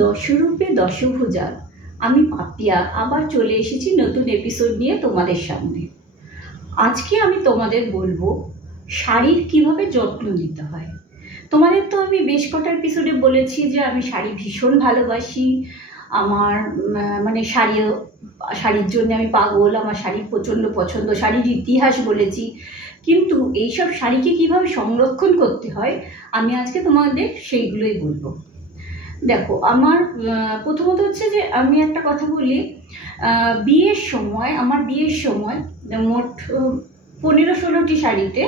দশরূপে দশভুজা আমি পাপিয়া আবার চলে এসেছি নতুন এপিসোড নিয়ে তোমাদের সামনে। আজকে আমি তোমাদের বলবো শাড়ির কিভাবে যত্ন নিতে হয়। তোমাদের তো আমি বেশ কটা এপিসোডে বলেছি যে আমি শাড়ি ভীষণ ভালোবাসি, আমার মানে শাড়ির জন্য আমি পাগল, আমার শাড়ি প্রচণ্ড পছন্দ, শাড়ির ইতিহাস বলেছি। কিন্তু এইসব শাড়িকে কিভাবে সংরক্ষণ করতে হয় আমি আজকে তোমাদের সেইগুলোই বলবো। দেখো, আমার প্রথমত হচ্ছে যে আমি একটা কথা বলি, আমার বিয়ের সময় মোট 15-16টি শাড়িতে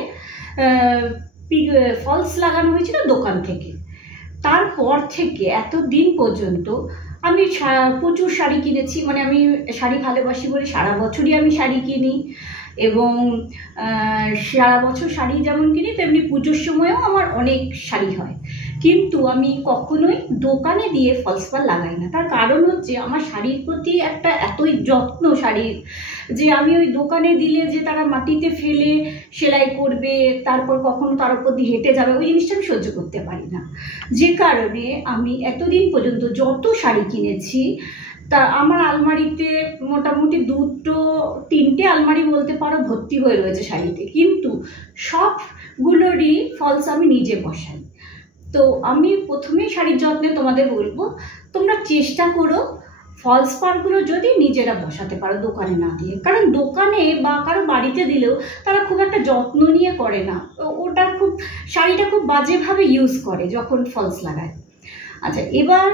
ফলস লাগানো হয়েছিল দোকান থেকে। তারপর থেকে এতদিন পর্যন্ত আমি প্রচুর শাড়ি কিনেছি, মানে আমি শাড়ি ভালোবাসি বলে সারা বছরই আমি শাড়ি কিনি, এবং সারা বছর শাড়ি যেমন কিনি তেমনি পুজোর সময়ও আমার অনেক শাড়ি হয়। কিন্তু আমি কখনোই দোকানে দিয়ে ফলস পাড় লাগাই না। তার কারণ হচ্ছে আমার শাড়ির প্রতি একটা এতই যত্ন শাড়ির, যে আমি ওই দোকানে দিলে যে তারা মাটিতে ফেলে সেলাই করবে, তারপর কখনো তার উপর দিয়ে হেঁটে যাবে, ওই জিনিসটা আমি সহ্য করতে পারি না। যে কারণে আমি এতদিন পর্যন্ত যত শাড়ি কিনেছি তা আমার আলমারিতে মোটামুটি 2-3টে আলমারি বলতে পারো ভর্তি হয়ে রয়েছে শাড়িতে, কিন্তু সবগুলোরই ফলস আমি নিজে বসাই। তো আমি প্রথমেই শাড়ির যত্নে তোমাদের বলবো, তোমরা চেষ্টা করো ফলস পাড়গুলো যদি নিজেরা বসাতে পারো দোকানে না দিয়ে। কারণ দোকানে বা কারো বাড়িতে দিলেও তারা খুব একটা যত্ন নিয়ে করে না, শাড়িটা খুব বাজেভাবে ইউজ করে যখন ফলস লাগায়। আচ্ছা, এবার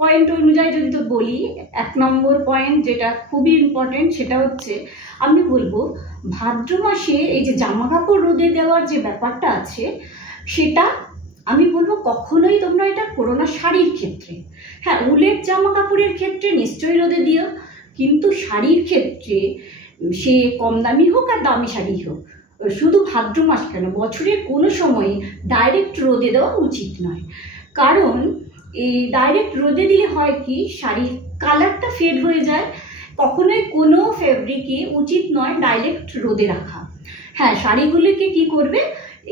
পয়েন্ট অনুযায়ী যদি তো বলি, 1 নম্বর পয়েন্ট যেটা খুবই ইম্পর্টেন্ট সেটা হচ্ছে আমি বলবো ভাদ্র মাসে এই যে জামা কাপড় রোদে দেওয়ার যে ব্যাপারটা আছে সেটা আমি বলবো কখনোই তোমরা এটা করো না শাড়ির ক্ষেত্রে। হ্যাঁ, উলের জামা কাপড়ের ক্ষেত্রে নিশ্চয়ই রোদে দিও, কিন্তু শাড়ির ক্ষেত্রে সে কম দামি হোক আর দামি শাড়ি হোক, শুধু ভাদ্র মাস কেন বছরের কোনো সময় ডাইরেক্ট রোদে দেওয়া উচিত নয়। কারণ এই ডাইরেক্ট রোদে দিলে হয় কি, শাড়ির কালারটা ফেড হয়ে যায়। কখনোই কোনো ফেব্রিকই উচিত নয় ডাইরেক্ট রোদে রাখা। হ্যাঁ, শাড়িগুলোকে কি করবে,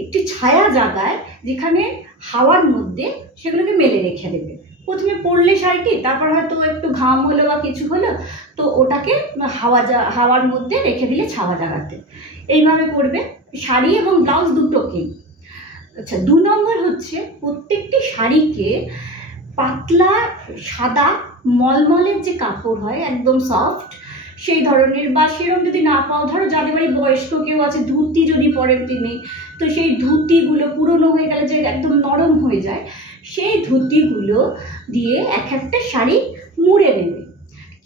একটি ছায়া জায়গায় যেখানে হাওয়ার মধ্যে সেগুলোকে মেলে রেখে দেবে। প্রথমে পরলে শাড়িটি, তারপর হয়তো একটু ঘাম হলো বা কিছু হলো, তো ওটাকে হাওয়ার মধ্যে রেখে দিলে ছাওয়া জায়গাতে, এইভাবে করবে শাড়ি এবং ব্লাউজ দুটোকেই। আচ্ছা, 2 নম্বর হচ্ছে প্রত্যেকটি শাড়িকে পাতলা সাদা মলমলের যে কাপড় হয় একদম সফট সেই ধরনের, বা সেরকম যদি না পাও, ধরো যাদের বাড়ি বয়স্ক কেউ আছে ধুতি যদি পরেন তিনি, তো সেই ধুতিগুলো পুরনো হয়ে গেলে যে একদম নরম হয়ে যায়, সেই ধুতিগুলো দিয়ে একটা শাড়ি মুড়ে নেবে।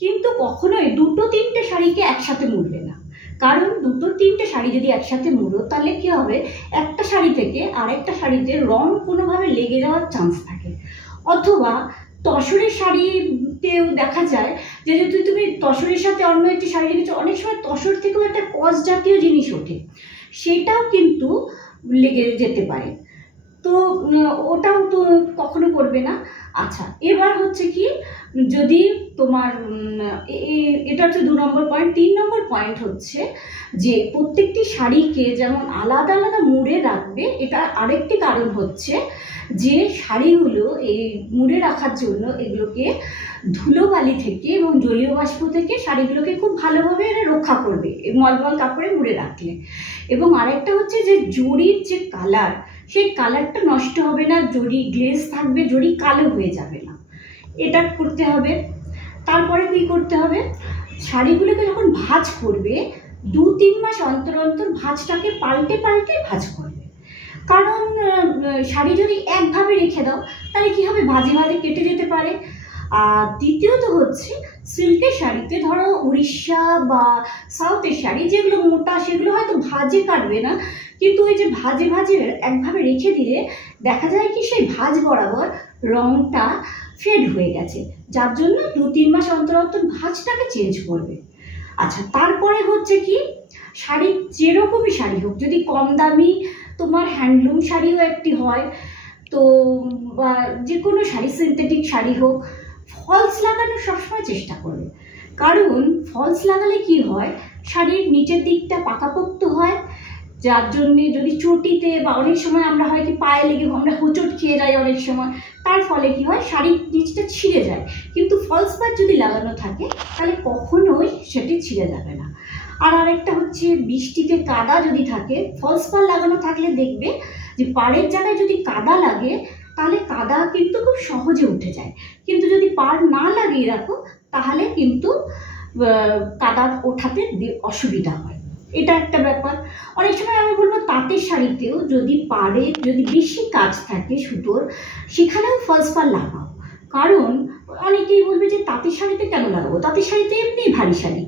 কিন্তু কখনোই 2-3টে শাড়িকে একসাথে মুড়বে না। কারণ 2-3টে শাড়ি যদি একসাথে মুড়ো তাহলে কি হবে, একটা শাড়ি থেকে আরেকটা শাড়িতে রং কোনোভাবে লেগে যাওয়ার চান্স থাকে। অথবা তসরের শাড়িতেও দেখা যায় যে যদি তুমি তসরের সাথে অন্য একটি শাড়ি রেখেছো, অনেক সময় তসর থেকেও একটা কস জাতীয় জিনিস ওঠে, সেটাও কিন্তু লেগে যেতে পারে। তো ওটাও তো কখনো করবে না। আচ্ছা, এবার হচ্ছে কি, যদি তোমার এটা হচ্ছে 2 নম্বর পয়েন্ট। 3 নম্বর পয়েন্ট হচ্ছে যে প্রত্যেকটি শাড়িকে যেমন আলাদা আলাদা মুড়ে রাখবে, এটা আরেকটি কারণ হচ্ছে যে শাড়িগুলো এই মুড়ে রাখার জন্য এগুলোকে ধুলোবালি থেকে এবং জলীয় বাষ্প থেকে শাড়িগুলোকে খুব ভালোভাবে রক্ষা করবে মলমল কাপড়ে মুড়ে রাখলে। এবং আরেকটা হচ্ছে যে জরির যে কালার, সেই কালারটা নষ্ট হবে না, জরি গ্লেজ থাকবে, জরি কালো হয়ে যাবে না, এটা করতে হবে। তারপরে কি করতে হবে, শাড়িগুলোকে যখন ভাঁজ করবে 2-3 মাস অন্তর অন্তর ভাঁজটাকে পাল্টে পাল্টে ভাঁজ করবে। কারণ শাড়ি যদি একভাবে রেখে দাও তাহলে কি হবে, ভাঁজে ভাঁজে কেটে যেতে পারে। আর দ্বিতীয়ত হচ্ছে সিল্কের শাড়িতে, ধরো উড়িষ্যা বা সাউথের শাড়ি যেগুলো মোটা, সেগুলো হয়তো ভাঁজে কাটবে না, কিন্তু ওই যে ভাঁজে ভাঁজে একভাবে রেখে দিলে দেখা যায় কি সেই ভাঁজ বরাবর রংটা ফেড হয়ে গেছে, যার জন্য 2-3 মাস অন্তর অন্তর ভাঁজটাকে চেঞ্জ করবে। আচ্ছা, তারপরে হচ্ছে কি, শাড়ি যেরকমই শাড়ি হোক, যদি কম দামি তোমার হ্যান্ডলুম শাড়িও একটি হয়, তো বা যে কোনো শাড়ি, সিনথেটিক শাড়ি হোক, ফলস লাগানোর সবসময় চেষ্টা করবে। কারণ ফলস লাগালে কি হয়, শাড়ির নিচের দিকটা পাকাপোক্ত হয়, যার জন্যে যদি চটিতে বা অনেক সময় আমরা হয় কি পায়ে লেগে আমরা হোঁচট খেয়ে যাই অনেক সময়, তার ফলে কি হয় শাড়ির নিচটা ছিঁড়ে যায়। কিন্তু ফলস পাড় যদি লাগানো থাকে তাহলে কখনোই সেটি ছিঁড়ে যাবে না। আর আরেকটা হচ্ছে বৃষ্টিতে কাদা যদি থাকে, ফলস পাড় লাগানো থাকলে দেখবে যে পাড়ের জায়গায় যদি কাদা লাগে তাহলে কাদা কিন্তু খুব সহজে উঠে যায়, কিন্তু যদি পাড় না লাগিয়ে রাখো তাহলে কিন্তু কাদা ওঠাতে অসুবিধা হয়। এটা একটা ব্যাপার। অনেক সময় আমি বলবো তাঁতের শাড়িতেও যদি পাড়ে যদি বেশি কাজ থাকে সুতোর, সেখানেও ফলস পাড় লাগাও। কারণ অনেকেই বলবে যে তাঁতের শাড়িতে কেন লাগাবো, তাঁতের শাড়িতে এমনি ভারী শাড়ি।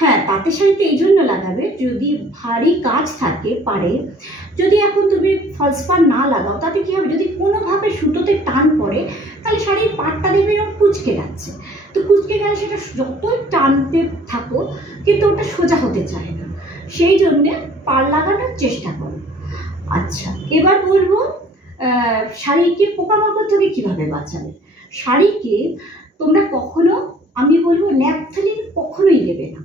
হ্যাঁ, তাঁতের শাড়িতে এই জন্য লাগাবে যদি ভারী কাজ থাকে পাড়ে, যদি এখন তুমি ফলস পাড় না লাগাও তাতে কী হবে, যদি কোনোভাবে সুতোতে টান পড়ে তাহলে শাড়ির পাড়টা দেখবে এরকম কুঁচকে যাচ্ছে। তো কুঁচকে গেলে সেটা যতই টানতে থাকো কিন্তু ওটা সোজা হতে চায় না, সেই জন্যে পাড় লাগানোর চেষ্টা করো। আচ্ছা, এবার বলবো শাড়িকে পোকামাকড় থেকে কীভাবে বাঁচাবে। শাড়িকে তোমরা কখনো, আমি বলবো ন্যাপথলিন কখনোই দেবে না।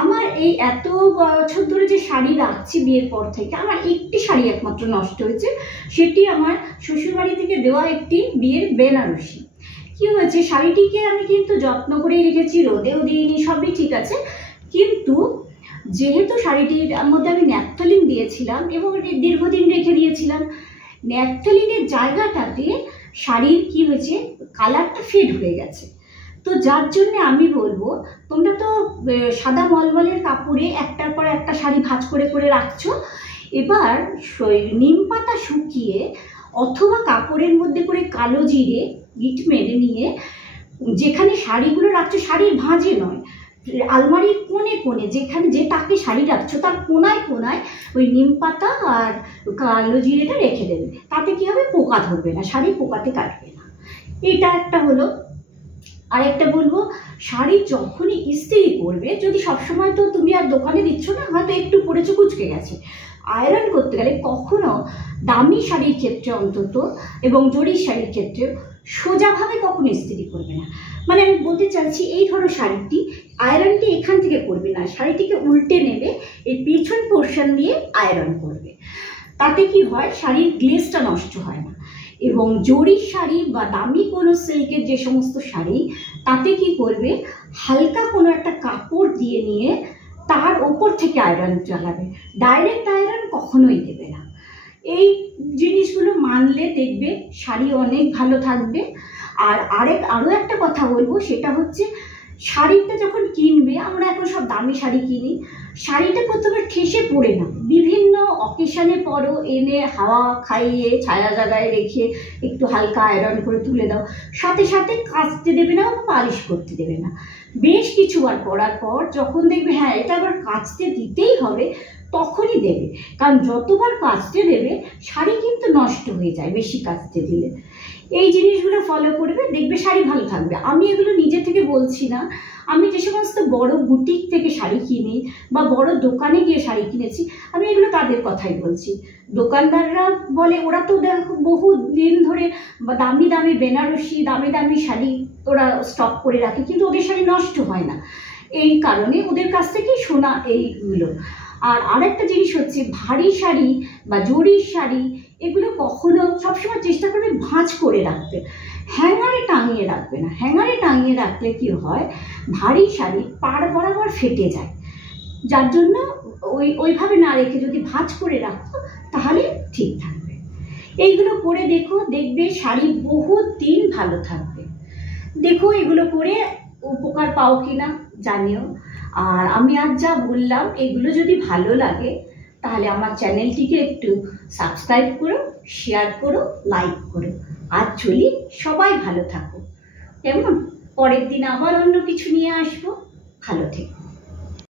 আমার এই এত বছর ধরে যে শাড়ি রাখছি বিয়ের পর থেকে, আমার একটি শাড়ি একমাত্র নষ্ট হয়েছে, সেটি আমার শ্বশুরবাড়ি থেকে দেওয়া একটি বিয়ের বেনারসি। কি হয়েছে, শাড়িটিকে আমি কিন্তু যত্ন করেই রেখেছি, রোদেও দিইনি, সবই ঠিক আছে, কিন্তু যেহেতু শাড়িটির মধ্যে আমি ন্যাপথলিন দিয়েছিলাম এবং দীর্ঘদিন রেখে দিয়েছিলাম, ন্যাপথলিনের জায়গাটাতে শাড়ির কি হয়েছে, কালারটা ফেড হয়ে গেছে। তো যার জন্য আমি বলবো তোমরা তো সাদা মলমলের কাপড়ে একটার পর একটা শাড়ি ভাঁজ করে করে রাখছো, এবার নিম পাতা শুকিয়ে অথবা কাপড়ের মধ্যে করে কালো জিরে ইট মেরে নিয়ে যেখানে শাড়িগুলো রাখছো, শাড়ির ভাঁজে নয়, আলমারির কোণে কোণে যেখানে যে তাকে শাড়ি রাখছো তার কোনায় কোনায় ওই নিম পাতা আর কালো জিরেটা রেখে দেবে। তাতে কি হবে, পোকা ধরবে না, শাড়ি পোকাতে কাটবে না। এটা একটা হলো। আরেকটা বলবো, শাড়ি যখনই ইস্ত্রি করবে, যদি সবসময় তো তুমি আর দোকানে দিচ্ছ না, হয়তো একটু পরেছে কুচকে গেছে, আয়রন করতে গেলে কখনো দামি শাড়ির ক্ষেত্রে অন্তত এবং জরির শাড়ির ক্ষেত্রে সোজাভাবে কখনো ইস্ত্রি করবে না। মানে আমি বলতে চাচ্ছি, এই ধরো শাড়িটি আয়রনটি এখান থেকে করবে না, শাড়িটিকে উল্টে নেবে, এই পিছন পোর্শন দিয়ে আয়রন করবে। তাতে কি হয়, শাড়ির গ্লেজটা নষ্ট হয় না। এবং জরির শাড়ি বা দামি কোনো সিল্কের যে সমস্ত শাড়ি, তাতে কি করবে, হালকা কোনো একটা কাপড় দিয়ে নিয়ে তার ওপর থেকে আয়রন চালাবে, ডাইরেক্ট আয়রন কখনোই দেবে না। এই জিনিসগুলো মানলে দেখবে শাড়ি অনেক ভালো থাকবে। আর আরও একটা কথা বলবো, সেটা হচ্ছে শাড়িটা যখন কিনবে, আমরা এখন সব দামি শাড়ি কিনি, শাড়িটা প্রথমে ঠেসে পড়ে না, বিভিন্ন অকেশানে পরো, এনে হাওয়া খাইয়ে ছায়া জায়গায় রেখে একটু হালকা আয়রন করে তুলে দাও, সাথে সাথে কাচতে দেবে না বা পালিশ করতে দেবে না। বেশ কিছুবার পরার পর যখন দেখবে হ্যাঁ এটা আবার কাচতে দিতেই হবে, তখনই দেবে। কারণ যতবার কাচতে দেবে শাড়ি কিন্তু নষ্ট হয়ে যায় বেশি কাচতে দিলে। এই জিনিসগুলো ফলো করবে, দেখবে শাড়ি ভালো থাকবে। আমি এগুলো নিজে থেকে বলছি না, আমি যে সমস্ত বড় বুটিক থেকে শাড়ি কিনি বা বড় দোকানে গিয়ে শাড়ি কিনেছি, আমি এগুলো তাদের কথাই বলছি। দোকানদাররা বলে ওরা তো দেখো বহু দিন ধরে দামি দামি বেনারসি, দামি দামি শাড়ি ওরা স্টক করে রাখে, কিন্তু ওদের শাড়ি নষ্ট হয় না, এই কারণে ওদের কাছ থেকেই শোনা এইগুলো। আর আরেকটা জিনিস হচ্ছে, ভারী শাড়ি বা জরির শাড়ি এগুলো কখনো সবসময় চেষ্টা করবে ভাঁজ করে রাখতে, হ্যাঙ্গারে টাঙিয়ে রাখবে না। হ্যাঙ্গারে টাঙিয়ে রাখলে কি হয়, ভারী শাড়ি পাড় বরাবর ফেটে যায়। যার জন্য ওইভাবে না রেখে যদি ভাঁজ করে রাখো তাহলে ঠিক থাকবে। এইগুলো করে দেখো, দেখবে শাড়ি বহুত দিন ভালো থাকবে। দেখো এগুলো করে উপকার পাও কিনা জানিও। আর আমি আজ যা বললাম এগুলো যদি ভালো লাগে তাহলে আমার চ্যানেলটিকে একটু সাবস্ক্রাইব করো, শেয়ার করো, লাইক করো। আর চলি, সবাই ভালো থাকো। কেমন? পরের দিন আবার অন্য কিছু নিয়ে আসবো। ভালো থেকো।